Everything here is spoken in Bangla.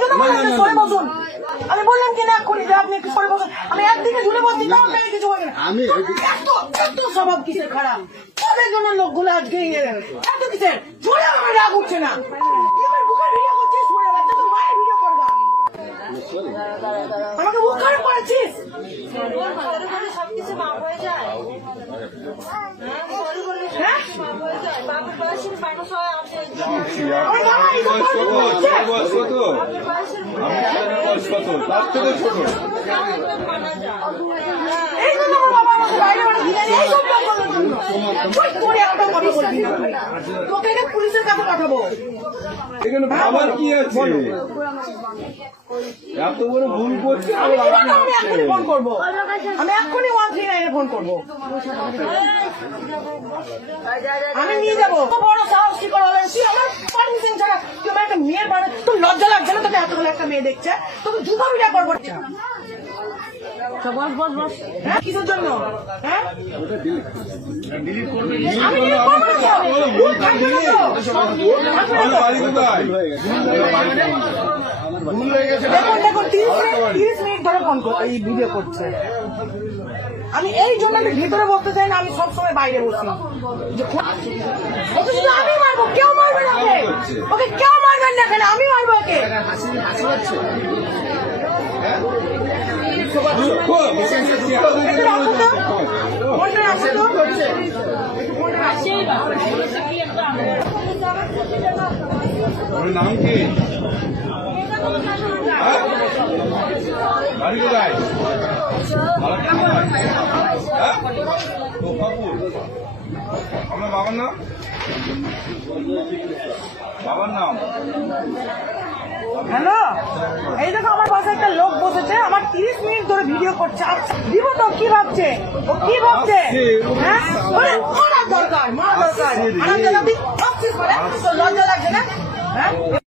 তার জন্য সরে বসুন। আমি বললাম কিনা এক্ষুনি যে আপনি একটু সরে বসুন। আমি একদিকে ঝুলে বলছি তাও আপনাকে কিছু বলবেন। এত স্বভাব কিসের খারাপ? তাদের জন্য লোকগুলো আজকে এত কিসের ঝুলে আমার রাগ উঠছে না। আমাকে মুখ খারাপ করেছিস। পুলিশের কাছে পাঠাবো। এখানে খাবার কি আছে? এত বড় ভুল করছে। আমি এক্ষুনি ফোন করবো। আমি এক্ষুনি 139 ফোন করবো। আমি নিয়ে যাবো। বড় সাহস কি করে হলেন? তুই আমার পারমিশন ছাড়া তুই আমার একটা মেয়ের বাড়ি, তোর লজ্জা লাগছে না? তোকে এতগুলো একটা মেয়ে দেখছে, তোকে জুতা বিটা করবো। বস বস বস। হ্যাঁ কিসের জন্য? হ্যাঁ দেখুন 30 মিনিট ধরে ফোন এই ভিডিও করছে। আমি এই জন্য আমি ভিতরে বসতে চাই না, আমি সবসময় বাইরে বসি। আমি মারবো, কেউ মারবে না ওকে, কেউ মারবেন না এখানে, আমি মারবো ওকে। নাম কি? বাড়ি কোথায়? আমার বাবার নাম? বাবার নাম? হ্যালো, এই দেখো আমার পাশে একটা লোক বসেছে, আমার 30 মিনিট ধরে ভিডিও করছে। দিব তো? কি ভাবছে ও? কি ভাবছে? হ্যাঁ মারা দরকার, মারা দরকার। লজ্জা লাগছে না? হ্যাঁ